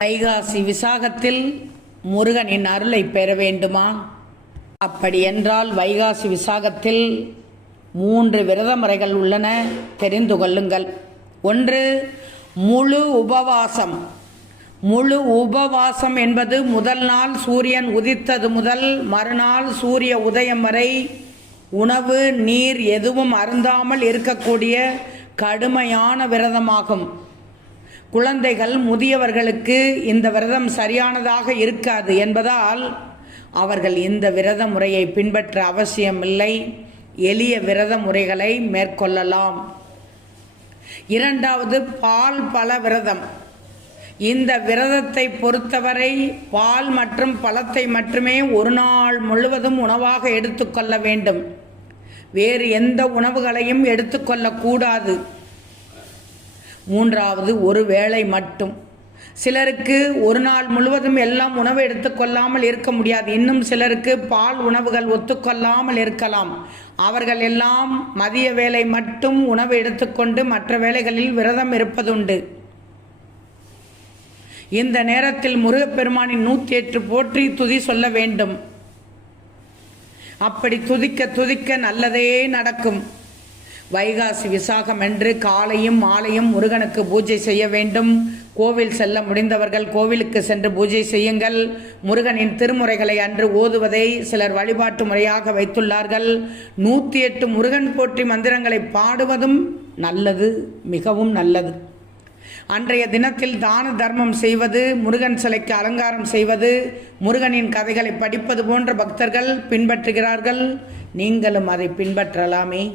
வைகாசி விசாகத்தில் முருகனின் அருளை பெற வேண்டுமா? அப்படி என்றால் வைகாசி விசாகத்தில் 3 விரத முறைகள் உள்ளன, தெரிந்து கொள்ளுங்கள். 1. முழு உபவாசம். முழு உபவாசம் என்பது முதல் நாள் சூரியன் உதித்தது முதல் மறுநாள் சூரிய உதயம் வரை உணவு நீர் எதுவும் அருந்தாமல் இருக்கக்கூடிய கடுமையான விரதமாகும். குழந்தைகள் முதியவர்களுக்கு இந்த விரதம் சரியானதாக இருக்காது என்பதால் அவர்கள் இந்த விரத முறையை பின்பற்ற அவசியமில்லை. எளிய விரத முறைகளை மேற்கொள்ளலாம். 2. பால் பழ விரதம். இந்த விரதத்தை பொறுத்தவரை பால் மற்றும் பழத்தை மட்டுமே ஒரு நாள் முழுவதும் உணவாக எடுத்துக்கொள்ள வேண்டும். வேறு எந்த உணவுகளையும் எடுத்துக்கொள்ளக்கூடாது. 3. ஒரு வேளை மட்டும். சிலருக்கு ஒரு நாள் முழுவதும் எல்லாம் உணவு எடுத்துக்கொள்ளாமல் இருக்க முடியாது. இன்னும் சிலருக்கு பால் உணவுகள் ஒத்துக்கொள்ளாமல் இருக்கலாம். அவர்கள் எல்லாம் மதிய வேளை மட்டும் உணவு எடுத்துக்கொண்டு மற்ற வேளைகளில் விரதம் இருப்பதுண்டு. இந்த நேரத்தில் முருகப்பெருமானின் 108 போற்றி துதி சொல்ல வேண்டும். அப்படி துதிக்க துதிக்க நல்லதே நடக்கும். வைகாசி விசாகம் என்று காலையும் மாலையும் முருகனுக்கு பூஜை செய்ய வேண்டும். கோவில் செல்ல முடிந்தவர்கள் கோவிலுக்கு சென்று பூஜை செய்யுங்கள். முருகனின் திருமுறைகளை அன்று ஓதுவதை சிலர் வழிபாட்டு முறையாக வைத்துள்ளார்கள். 108 முருகன் போற்றி மந்திரங்களை பாடுவதும் நல்லது, மிகவும் நல்லது. அன்றைய தினத்தில் தான தர்மம் செய்வது, முருகன் சிலைக்கு அலங்காரம் செய்வது, முருகனின் கதைகளை படிப்பது போன்ற பக்தர்கள் பின்பற்றுகிறார்கள். நீங்களும் அதை பின்பற்றலாமே.